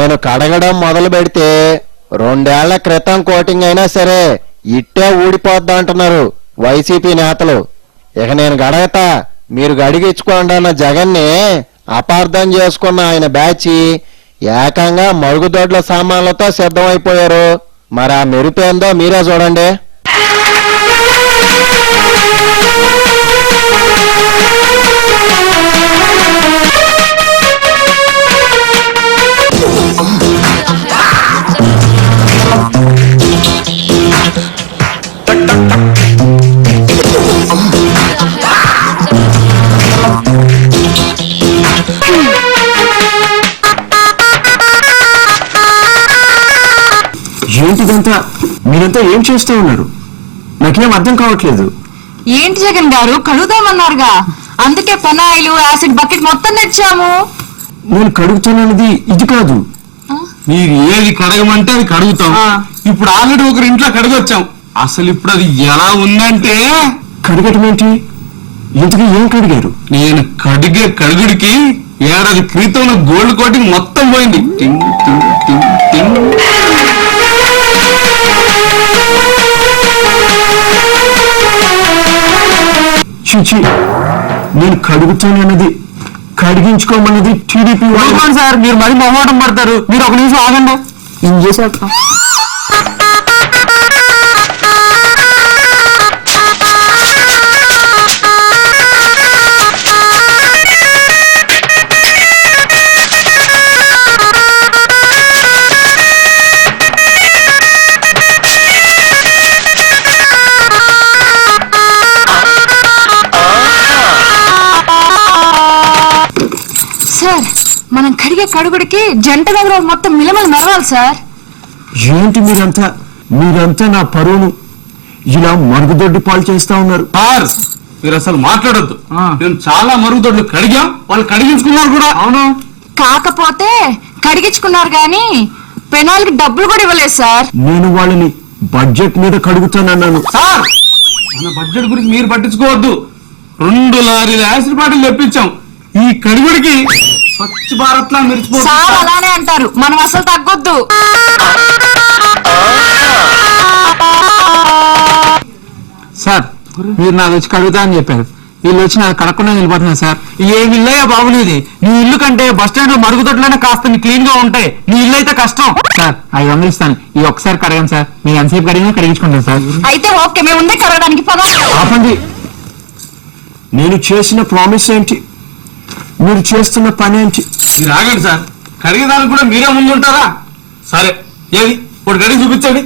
నేను కడగడం మొదలు పెడితే 2 ఏళ్ల క్రితం కోటింగ్ అయినా సరే ఇట్టే ఊడిపోద్దా అంటున్నారు వైసీపీ నేతలు. ఇక నేను గడగతా, మీరు గడిగించుకోండి అన్న జగన్ని అపార్థం చేసుకున్న ఆయన బ్యాచి ఏకంగా మరుగుదొడ్ల సామాన్లతో సిద్ధమైపోయారు. మరి ఆ మెరుపేందో మీరే చూడండి. ఏంటిదంతా? మీరంతా ఏం చేస్తూ ఉన్నారు? నాకేం అర్థం కావట్లేదు. ఏంటి జగన్ గారు, కడుగుదామన్నారుగా, అందుకే పెనాయిలు యాసిడ్ బకెట్ మొత్తం తెచ్చాము. నేను కడుగుతానన్నది ఇది కాదు. మీరు ఏది కడగమంటే అది కడుగుతాం. ఇప్పుడు ఆల్రెడీ ఒకరి ఇంట్లో కడగొచ్చాం. అసలు ఇప్పుడు అది ఎలా ఉందంటే, కడగటం ఏంటి? ఇంతకీ ఏం కడిగారు? నేను కడిగే కడుగుడికి ఏడాది క్రితం గోల్డ్ కోటింగ్ మొత్తం పోయింది. టింగ్ టింగ్ టింగ్ టింగ్. చిచి, నేను కడుగుతానన్నది కడిగించుకోమన్నది టీడీపీ వాళ్ళు. సార్ మీరు మరి మొహమాటం పడతారు. మీరు ఒక నిమిషం ఆగండి. ఏం చేశాక సార్, మనం కడిగే కడుగుడికి జంట దగ్గర మొత్తం మిలమలు మెరవాలి సార్. ఏంటి మీరంతా నా పరువును ఇలా మరుగుదొడ్డి పాలు చేస్తా ఉన్నారు. సార్ మీరు అసలు మాట్లాడొద్దు. నేను చాలా మరుగుదొడ్లు కడిగాం, వాళ్ళు కడిగించుకున్నారు కూడా. అవును, కాకపోతే కడిగించుకున్నారు గాని పెనాల్కి డబ్బులు కూడా ఇవ్వలేదు సార్. నేను వాళ్ళని బడ్జెట్ మీద కడుగుతానన్నాను. సార్ మన బడ్జెట్ గురించి మీరు పట్టించుకోవద్దు. 2 లారీల యాసిడ్ బాటిల్ తెప్పించాం. ఈ కడుగుడికి స్వచ్ఛ భారత్ లా మెరిచిపోతుంది. సార్ అలానే అంటారు, మనం అసలు తగ్గొద్దు. సార్ మీరు నాకు వచ్చి కడుగుతా అని చెప్పారు. వీళ్ళు వచ్చి నాకు కడగకుండా వెళ్ళిపోతున్నారు సార్. ఏమి ఇల్లయ్యా బాబునేది? నీ ఇల్లు కంటే బస్ స్టాండ్ లో మరుగుదొడ్లైనా కాస్త క్లీన్ గా ఉంటాయి. నీ ఇల్లు అయితే కష్టం. సార్ 500 ఇస్తాను, ఈ ఒక్కసారి కడగండి సార్. మీరు ఎంతసేపు కడిగినా కడిగించుకుంటాను సార్. అయితే ఓకే, మేము ఉండే కడగడానికి పద. ఆపండి. నేను చేసిన ప్రామిస్ ఏంటి? మీరు చేస్తున్న పని ఏంటి? మీరు ఆగండి సార్. కడిగేదానికి కూడా మీరే ముందు ఉంటారా? సరే, ఏది ఇప్పుడు కడిగి చూపించండి.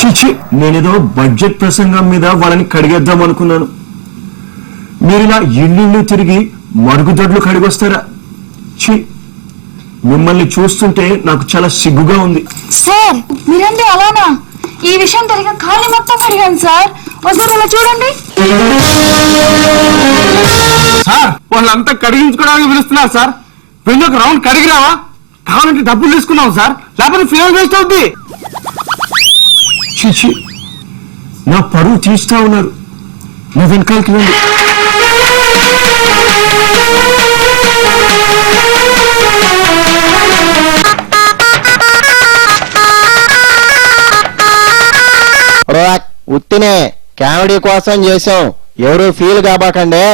చిచి, నేనేదో బడ్జెట్ ప్రసంగం మీద వాళ్ళని కడిగేద్దాం అనుకున్నాను. మీరు ఇలా ఇల్లు తిరిగి మరుగుదొడ్లు కడిగొస్తారా? చి, మిమ్మల్ని చూస్తుంటే నాకు చాలా సిగ్గుగా ఉంది. సార్ మీరండి అలానా? ఈ విషయం తెలియక ఖాళీ మొత్తం కడిగాను సార్. ఒకసారి అలా చూడండి. సార్ వాళ్ళంతా కడిగించుకోవడానికి పిలుస్తున్నారు సార్. వెళ్ళి ఒక రౌండ్ కడిగిరావా? కావాలంటే డబ్బులు తీసుకున్నాం సార్, లేకపోతే ఫ్యూయల్ వేస్ట్ అవుద్ది. చిచి, నా పరువు తీస్తా ఉన్నారు. నా వెనకాలకి రండి. ఉత్తినే కామెడీ కోసం చేసాం, ఎవరు ఫీల్ కాబకండి.